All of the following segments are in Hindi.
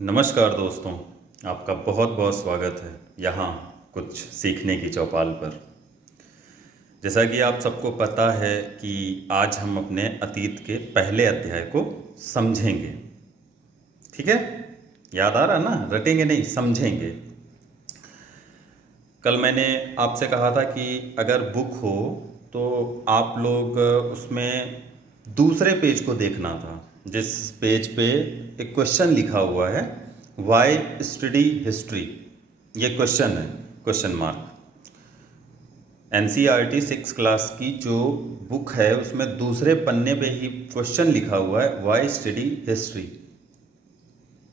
नमस्कार दोस्तों, आपका बहुत बहुत स्वागत है यहाँ कुछ सीखने की चौपाल पर। जैसा कि आप सबको पता है कि आज हम अपने अतीत के पहले अध्याय को समझेंगे। ठीक है, याद आ रहा ना? रटेंगे नहीं, समझेंगे। कल मैंने आपसे कहा था कि अगर बुक हो तो आप लोग उसमें दूसरे पेज को देखना था, जिस पेज पे एक क्वेश्चन लिखा हुआ है, वाई स्टडी हिस्ट्री। ये क्वेश्चन है, क्वेश्चन मार्क। एनसीईआरटी 6 क्लास की जो बुक है उसमें दूसरे पन्ने पे ही क्वेश्चन लिखा हुआ है, वाई स्टडी हिस्ट्री,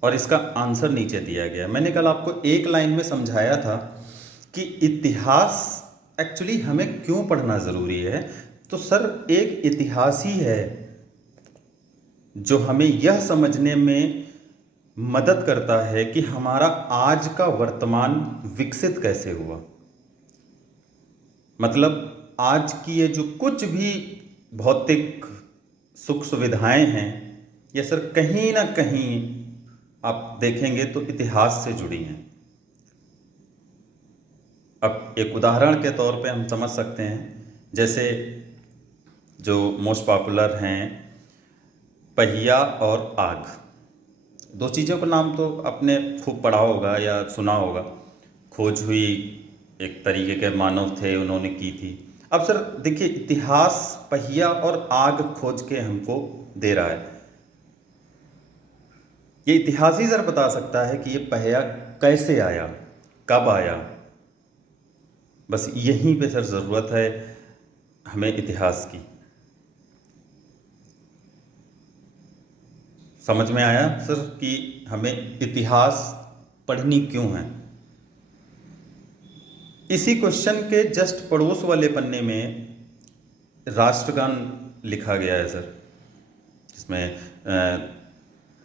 और इसका आंसर नीचे दिया गया है। मैंने कल आपको एक लाइन में समझाया था कि इतिहास एक्चुअली हमें क्यों पढ़ना ज़रूरी है। तो सर, एक इतिहास ही है जो हमें यह समझने में मदद करता है कि हमारा आज का वर्तमान विकसित कैसे हुआ। मतलब आज की ये जो कुछ भी भौतिक सुख सुविधाएं हैं, ये सर कहीं ना कहीं आप देखेंगे तो इतिहास से जुड़ी हैं। अब एक उदाहरण के तौर पे हम समझ सकते हैं, जैसे जो मोस्ट पॉपुलर हैं, पहिया और आग। दो चीज़ों का नाम तो आपने खूब पढ़ा होगा या सुना होगा। खोज हुई, एक तरीके के मानव थे, उन्होंने की थी। अब सर देखिए, इतिहास पहिया और आग खोज के हमको दे रहा है। ये इतिहास ही सर बता सकता है कि ये पहिया कैसे आया, कब आया। बस यहीं पे सर ज़रूरत है हमें इतिहास की। समझ में आया सर कि हमें इतिहास पढ़नी क्यों है। इसी क्वेश्चन के जस्ट पड़ोस वाले पन्ने में राष्ट्रगान लिखा गया है सर, जिसमें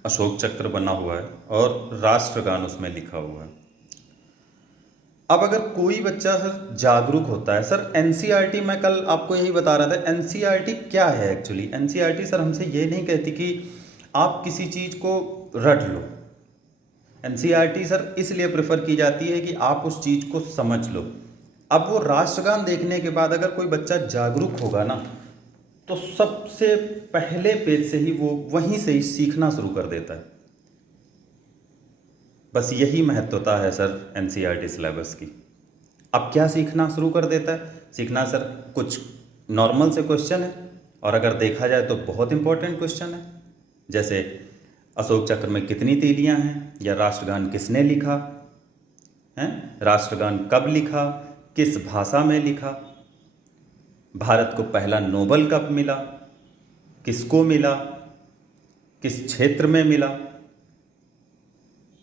अशोक चक्र बना हुआ है और राष्ट्रगान उसमें लिखा हुआ है। अब अगर कोई बच्चा सर जागरूक होता है, सर एनसीईआरटी, मैं कल आपको यही बता रहा था, एनसीईआरटी क्या है एक्चुअली। एनसीईआरटी सर हमसे ये नहीं कहती कि आप किसी चीज़ को रट लो। एनसीईआरटी सर इसलिए प्रेफर की जाती है कि आप उस चीज़ को समझ लो। अब वो राष्ट्रगान देखने के बाद अगर कोई बच्चा जागरूक होगा ना, तो सबसे पहले पेज से ही वो वहीं से ही सीखना शुरू कर देता है। बस यही महत्वता है सर एनसीईआरटी सिलेबस की। अब क्या सीखना शुरू कर देता है? सीखना सर कुछ नॉर्मल से क्वेश्चन है, और अगर देखा जाए तो बहुत इंपॉर्टेंट क्वेश्चन है। जैसे अशोक चक्र में कितनी तीलियां हैं, या राष्ट्रगान किसने लिखा है, राष्ट्रगान कब लिखा, किस भाषा में लिखा, भारत को पहला नोबेल कब मिला, किसको मिला, किस क्षेत्र में मिला,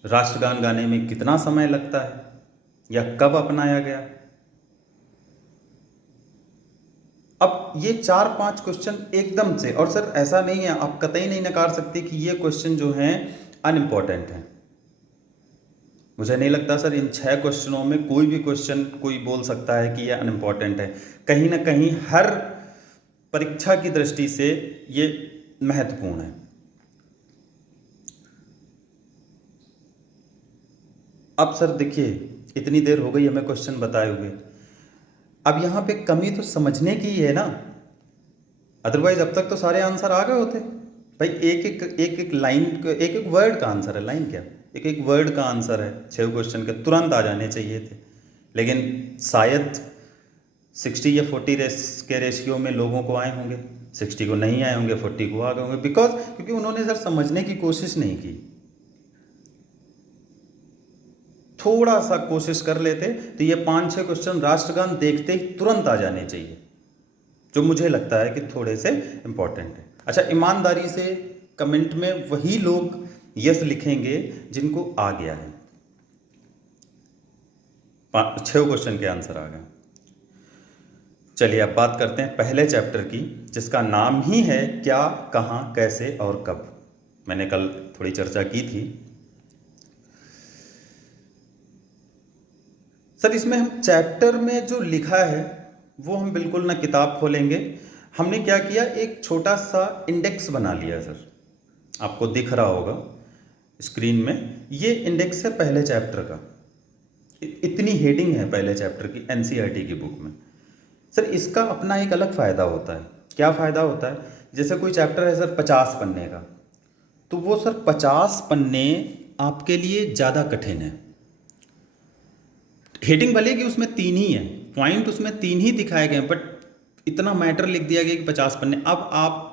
राष्ट्रगान गाने में कितना समय लगता है, या कब अपनाया गया। अब ये 4-5 क्वेश्चन एकदम से, और सर ऐसा नहीं है, आप कतई नहीं नकार सकते कि ये क्वेश्चन जो हैं अनइम्पॉर्टेंट हैं। मुझे नहीं लगता सर इन 6 क्वेश्चनों में कोई भी क्वेश्चन कोई बोल सकता है कि ये अनइम्पॉर्टेंट है। कहीं ना कहीं हर परीक्षा की दृष्टि से ये महत्वपूर्ण है। अब सर देखिए, इतनी देर हो गई हमें क्वेश्चन बताए हुए, अब यहाँ पे कमी तो समझने की ही है ना। अदरवाइज अब तक तो सारे आंसर आ गए होते भाई। एक लाइन, एक एक वर्ड का आंसर है, लाइन क्या, एक एक वर्ड का आंसर है। 6 क्वेश्चन के तुरंत आ जाने चाहिए थे, लेकिन शायद 60 या 40 के रेशियो में लोगों को आए होंगे। 60 को नहीं आए होंगे, 40 को आ गए होंगे, क्योंकि उन्होंने सर समझने की कोशिश नहीं की। थोड़ा सा कोशिश कर लेते तो ये 5-6 क्वेश्चन राष्ट्रगान देखते ही तुरंत आ जाने चाहिए, जो मुझे लगता है कि थोड़े से इंपॉर्टेंट है। अच्छा, ईमानदारी से कमेंट में वही लोग यस लिखेंगे जिनको आ गया है। 6 क्वेश्चन के आंसर आ गए। चलिए अब बात करते हैं पहले चैप्टर की, जिसका नाम ही है क्या, कहाँ, कैसे और कब। मैंने कल थोड़ी चर्चा की थी। सर इसमें हम चैप्टर में जो लिखा है वो हम बिल्कुल ना किताब खोलेंगे। हमने क्या किया, एक छोटा सा इंडेक्स बना लिया सर, आपको दिख रहा होगा। स्क्रीन में, ये इंडेक्स है पहले चैप्टर का। इतनी हेडिंग है पहले चैप्टर की एनसीईआरटी की बुक में। सर इसका अपना एक अलग फ़ायदा होता है। क्या फ़ायदा होता है? जैसे कोई चैप्टर है सर 50 पन्ने का, तो वो सर 50 पन्ने आपके लिए ज़्यादा कठिन है। हेडिंग भले कि उसमें 3 ही है, पॉइंट उसमें 3 ही दिखाए गए हैं, बट इतना मैटर लिख दिया गया कि 50 पन्ने। अब आप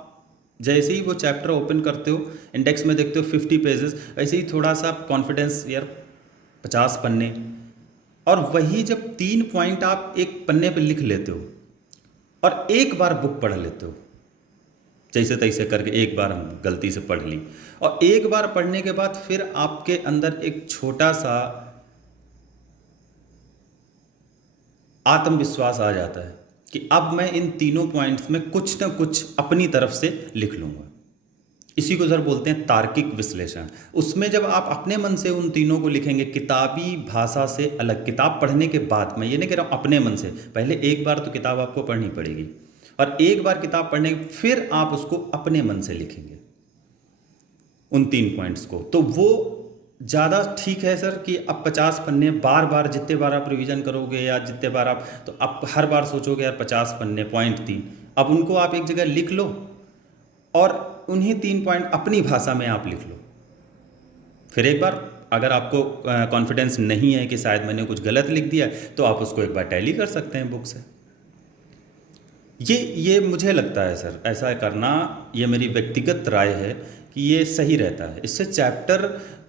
जैसे ही वो चैप्टर ओपन करते हो, इंडेक्स में देखते हो 50 पेजेस, ऐसे ही थोड़ा सा कॉन्फिडेंस, यार 50 पन्ने। और वही जब 3 पॉइंट आप एक पन्ने पे लिख लेते हो और एक बार बुक पढ़ लेते हो, जैसे तैसे करके एक बार हम गलती से पढ़ ली, और एक बार पढ़ने के बाद फिर आपके अंदर एक छोटा सा आत्मविश्वास आ जाता है कि अब मैं इन तीनों पॉइंट्स में कुछ ना कुछ अपनी तरफ से लिख लूँगा। इसी को सर बोलते हैं तार्किक विश्लेषण। उसमें जब आप अपने मन से उन तीनों को लिखेंगे, किताबी भाषा से अलग, किताब पढ़ने के बाद, मैं ये नहीं कह रहा हूँ अपने मन से, पहले एक बार तो किताब आपको पढ़नी पड़ेगी, और एक बार किताब पढ़ने के फिर आप उसको अपने मन से लिखेंगे उन 3 पॉइंट्स को, तो वो ज़्यादा ठीक है सर कि अब 50 पन्ने बार बार, जितने बार आप रिवीजन करोगे या जितने बार आप, तो आप हर बार सोचोगे यार 50 पन्ने पॉइंट 3, अब उनको आप एक जगह लिख लो और उन्हीं 3 पॉइंट अपनी भाषा में आप लिख लो। फिर एक बार अगर आपको कॉन्फिडेंस नहीं है कि शायद मैंने कुछ गलत लिख दिया, तो आप उसको एक बार टैली कर सकते हैं बुक से। ये मुझे लगता है सर, ऐसा करना, ये मेरी व्यक्तिगत राय है कि ये सही रहता है। इससे चैप्टर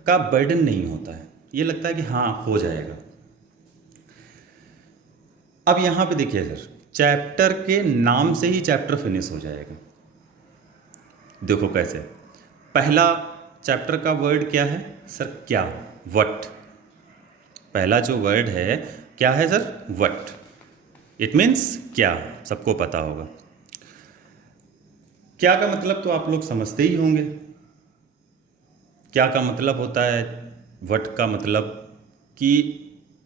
का बर्डन नहीं होता है, ये लगता है कि हाँ हो जाएगा। अब यहाँ पे देखिए सर, चैप्टर के नाम से ही चैप्टर फिनिश हो जाएगा। देखो कैसे, पहला चैप्टर का वर्ड क्या है सर? क्या, वट। पहला जो वर्ड है क्या है सर? वट। इट मीन्स क्या, सबको पता होगा। क्या का मतलब तो आप लोग समझते ही होंगे। क्या का मतलब होता है, वट का मतलब कि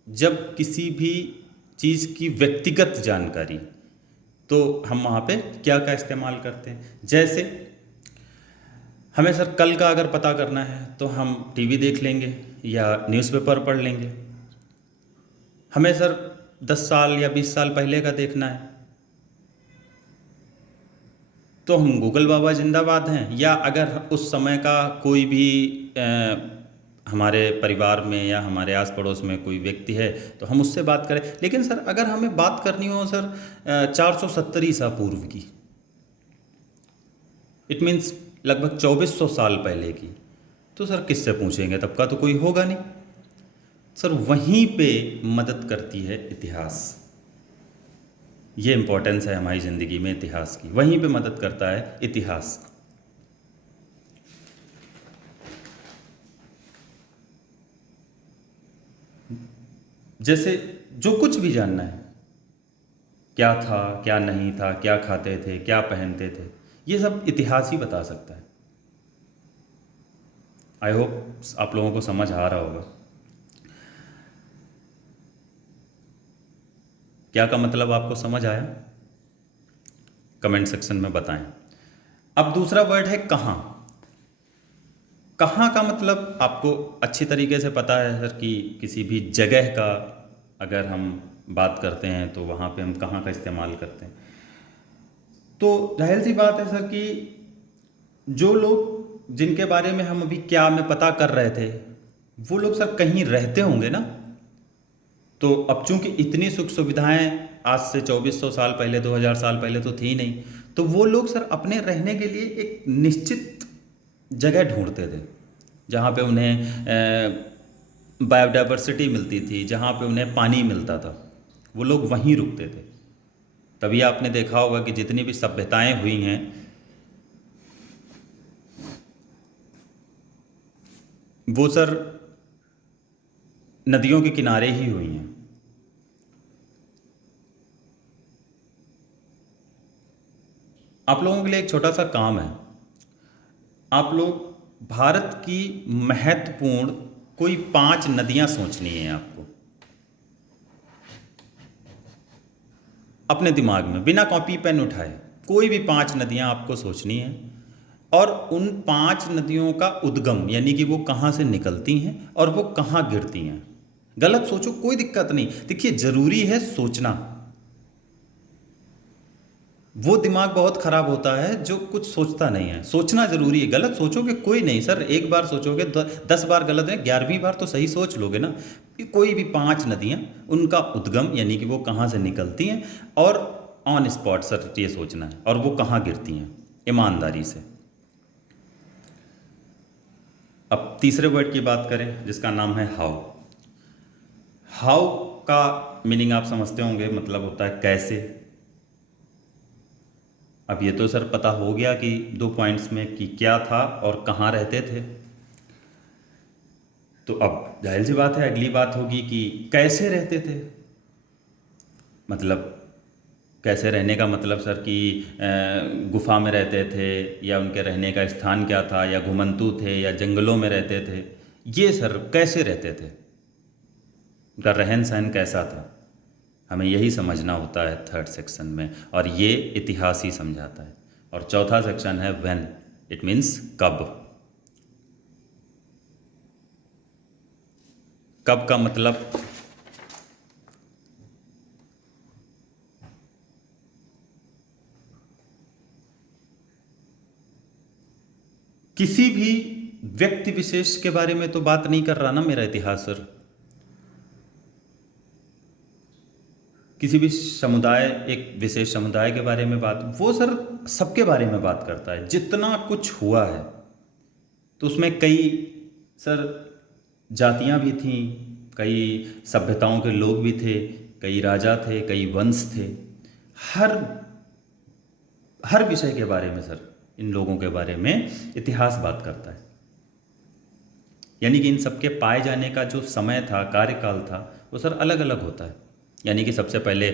जब किसी भी चीज़ की व्यक्तिगत जानकारी, तो हम वहाँ पे क्या का इस्तेमाल करते हैं। जैसे हमें सर कल का अगर पता करना है तो हम टीवी देख लेंगे या न्यूज़पेपर पढ़ लेंगे। हमें सर 10 साल या 20 साल पहले का देखना है तो हम गूगल बाबा जिंदाबाद हैं, या अगर उस समय का कोई भी हमारे परिवार में या हमारे आस पड़ोस में कोई व्यक्ति है तो हम उससे बात करें। लेकिन सर अगर हमें बात करनी हो सर 470 ईसा पूर्व की, इट मीन्स लगभग 2400 साल पहले की, तो सर किससे पूछेंगे? तब का तो कोई होगा नहीं। सर वहीं पे मदद करती है इतिहास। ये इंपॉर्टेंस है हमारी ज़िंदगी में इतिहास की, वहीं पे मदद करता है इतिहास। जैसे जो कुछ भी जानना है, क्या था क्या नहीं था, क्या खाते थे क्या पहनते थे, ये सब इतिहास ही बता सकता है। आई होप आप लोगों को समझ आ रहा होगा। क्या का मतलब आपको समझ आया? कमेंट सेक्शन में बताएं। अब दूसरा वर्ड है कहाँ। कहाँ का मतलब आपको अच्छी तरीके से पता है सर कि किसी भी जगह का अगर हम बात करते हैं तो वहाँ पे हम कहाँ का इस्तेमाल करते हैं। तो जाहिर सी बात है सर कि जो लोग जिनके बारे में हम अभी क्या में पता कर रहे थे, वो लोग सर कहीं रहते होंगे ना। तो अब चूंकि इतनी सुख सुविधाएं आज से 2400 साल पहले, 2000 साल पहले तो थी नहीं, तो वो लोग सर अपने रहने के लिए एक निश्चित जगह ढूंढते थे जहाँ पे उन्हें बायोडाइवर्सिटी मिलती थी, जहाँ पे उन्हें पानी मिलता था, वो लोग वहीं रुकते थे। तभी आपने देखा होगा कि जितनी भी सभ्यताएं हुई हैं, वो सर नदियों के किनारे ही हुई हैं। आप लोगों के लिए एक छोटा सा काम है, आप लोग भारत की महत्वपूर्ण कोई 5 नदियां सोचनी है आपको अपने दिमाग में, बिना कॉपी पेन उठाए। कोई भी 5 नदियां आपको सोचनी है और उन 5 नदियों का उद्गम, यानी कि वो कहाँ से निकलती हैं और वो कहाँ गिरती हैं। गलत सोचो, कोई दिक्कत नहीं। देखिए, जरूरी है सोचना। वो दिमाग बहुत खराब होता है जो कुछ सोचता नहीं है। सोचना जरूरी है। गलत सोचोगे कोई नहीं सर, एक बार सोचोगे 10 बार गलत है, 11वीं बार तो सही सोच लोगे ना। कि कोई भी 5 नदियाँ, उनका उद्गम यानी कि वो कहाँ से निकलती हैं, और ऑन स्पॉट सर ये सोचना है, और वो कहाँ गिरती हैं, ईमानदारी से। अब तीसरे वर्ड की बात करें जिसका नाम है हाउ। हाउ का मीनिंग आप समझते होंगे, मतलब होता है कैसे। अब ये तो सर पता हो गया कि 2 पॉइंट्स में कि क्या था और कहाँ रहते थे। तो अब जाहिर सी बात है, अगली बात होगी कि कैसे रहते थे। मतलब कैसे रहने का मतलब सर कि गुफा में रहते थे, या उनके रहने का स्थान क्या था, या घुमंतू थे, या जंगलों में रहते थे। ये सर कैसे रहते थे, उनका रहन सहन कैसा था, हमें यही समझना होता है थर्ड सेक्शन में, और ये इतिहास ही समझाता है। और चौथा सेक्शन है व्हेन, इट मीन्स कब। कब का मतलब किसी भी व्यक्ति विशेष के बारे में तो बात नहीं कर रहा ना मेरा इतिहास सर। किसी भी समुदाय, एक विशेष समुदाय के बारे में बात, वो सर सबके बारे में बात करता है जितना कुछ हुआ है। तो उसमें कई सर जातियां भी थीं, कई सभ्यताओं के लोग भी थे, कई राजा थे, कई वंश थे। हर हर विषय के बारे में सर, इन लोगों के बारे में इतिहास बात करता है। यानी कि इन सबके पाए जाने का जो समय था, कार्यकाल था, वो सर अलग अलग होता है। यानी कि सबसे पहले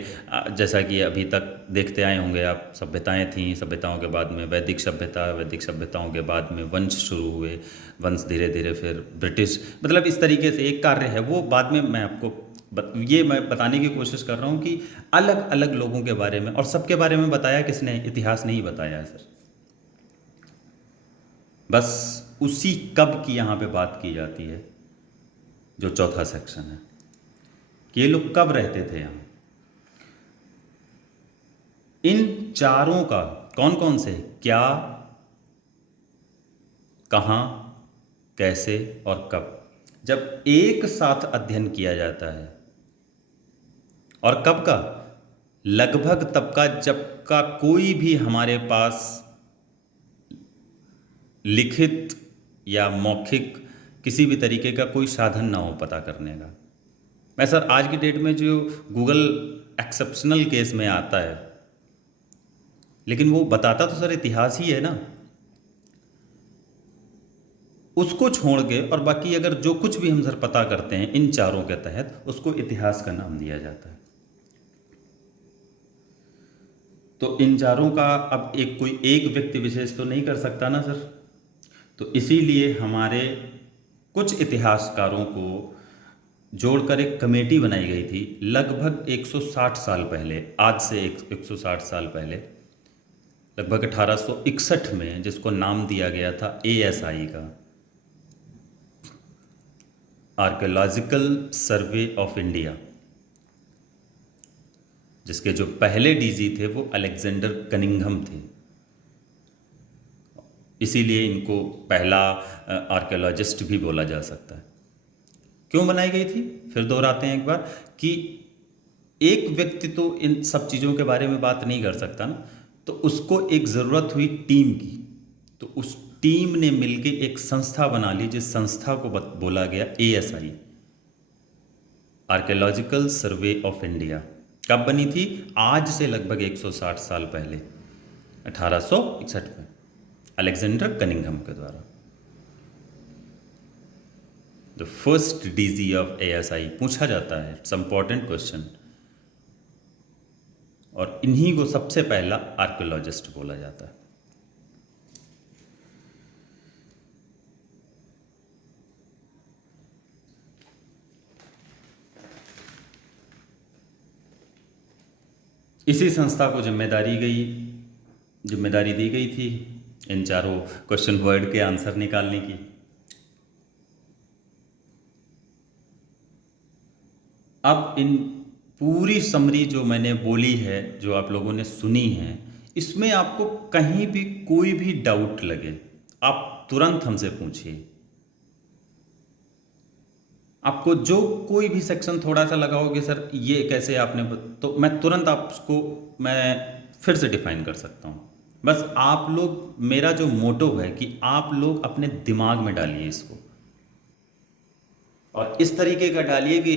जैसा कि अभी तक देखते आए होंगे आप, सभ्यताएं थीं, सभ्यताओं के बाद में वैदिक सभ्यता, वैदिक सभ्यताओं के बाद में वंश शुरू हुए, वंश धीरे धीरे फिर ब्रिटिश, मतलब इस तरीके से एक कार्य है वो बाद में मैं आपको ये मैं बताने की कोशिश कर रहा हूँ कि अलग अलग लोगों के बारे में, और सबके बारे में बताया किसने, इतिहास नहीं बताया है सर। बस उसी कब की यहाँ पे बात की जाती है, जो चौथा सेक्शन है, कि ये लोग कब रहते थे यहाँ। इन चारों का कौन कौन से, क्या, कहाँ, कैसे और कब, जब एक साथ अध्ययन किया जाता है, और कब का, लगभग तब का जब का कोई भी हमारे पास लिखित या मौखिक किसी भी तरीके का कोई साधन ना हो पता करने का। मैं सर आज की डेट में जो गूगल एक्सेप्शनल केस में आता है, लेकिन वो बताता तो सर इतिहास ही है ना। उसको छोड़ के और बाकी अगर जो कुछ भी हम सर पता करते हैं इन चारों के तहत, उसको इतिहास का नाम दिया जाता है। तो इन चारों का अब एक कोई एक व्यक्ति विशेष तो नहीं कर सकता ना सर। तो इसीलिए हमारे कुछ इतिहासकारों को जोड़कर एक कमेटी बनाई गई थी लगभग 160 साल पहले, आज से 160 साल पहले, लगभग 1861 में, जिसको नाम दिया गया था ASI का, आर्कियोलॉजिकल सर्वे ऑफ इंडिया, जिसके जो पहले डीजी थे वो अलेक्जेंडर कनिंघम थे। इसीलिए इनको पहला आर्कियोलॉजिस्ट भी बोला जा सकता है। क्यों बनाई गई थी, फिर दोहराते हैं एक बार, कि एक व्यक्ति तो इन सब चीज़ों के बारे में बात नहीं कर सकता ना, तो उसको एक ज़रूरत हुई टीम की। तो उस टीम ने मिलके एक संस्था बना ली, जिस संस्था को बोला गया ASI, archaeological survey of India. कब बनी थी, आज से लगभग 160 साल पहले, 1861 में, अलेक्जेंडर कनिंघम के द्वारा। The first DG of ASI पूछा जाता है, इट्स इंपॉर्टेंट क्वेश्चन, और इन्हीं को सबसे पहला आर्कियोलॉजिस्ट बोला जाता है। इसी संस्था को जिम्मेदारी दी गई थी इन चारों क्वेश्चन वर्ड के आंसर निकालने की। अब इन पूरी समरी जो मैंने बोली है, जो आप लोगों ने सुनी है, इसमें आपको कहीं भी कोई भी डाउट लगे, आप तुरंत हमसे पूछिए। आपको जो कोई भी सेक्शन थोड़ा सा लगा हो कि सर ये कैसे आपने तो मैं तुरंत आपको मैं फिर से डिफाइन कर सकता हूँ। बस आप लोग, मेरा जो मोटो है कि आप लोग अपने दिमाग में डालिए इसको, और इस तरीके का डालिए कि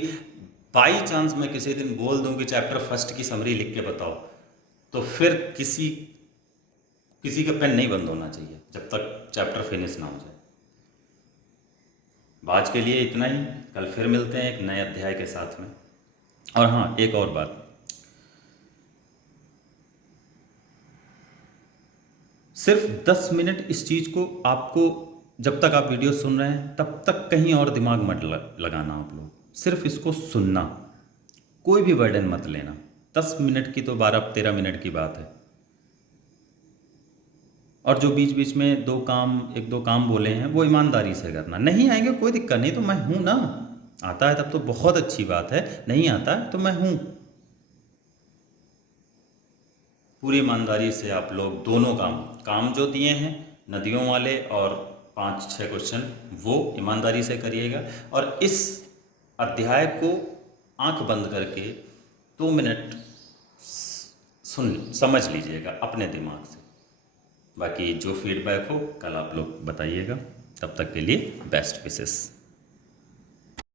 बाई चांस मैं किसी दिन बोल दूं कि चैप्टर फर्स्ट की समरी लिख के बताओ, तो फिर किसी किसी का पेन नहीं बंद होना चाहिए जब तक चैप्टर फिनिश ना हो जाए। आज के लिए इतना ही, कल फिर मिलते हैं एक नए अध्याय के साथ में। और हाँ, एक और बात, सिर्फ 10 मिनट इस चीज़ को आपको, जब तक आप वीडियो सुन रहे हैं तब तक कहीं और दिमाग मत लगाना। आप लोग सिर्फ इसको सुनना, कोई भी बर्डन मत लेना। 10 मिनट की तो 12-13 मिनट की बात है। और जो बीच बीच में एक दो काम बोले हैं वो ईमानदारी से करना। नहीं आएंगे कोई दिक्कत नहीं, तो मैं हूं ना। आता है तब तो बहुत अच्छी बात है, नहीं आता है तो मैं हूं। पूरी ईमानदारी से आप लोग दोनों काम जो दिए हैं, नदियों वाले और 5-6 क्वेश्चन, वो ईमानदारी से करिएगा। और इस अध्याय को आंख बंद करके 2 मिनट सुन समझ लीजिएगा अपने दिमाग से। बाकी जो फीडबैक हो कल आप लोग बताइएगा। तब तक के लिए बेस्ट विशेस।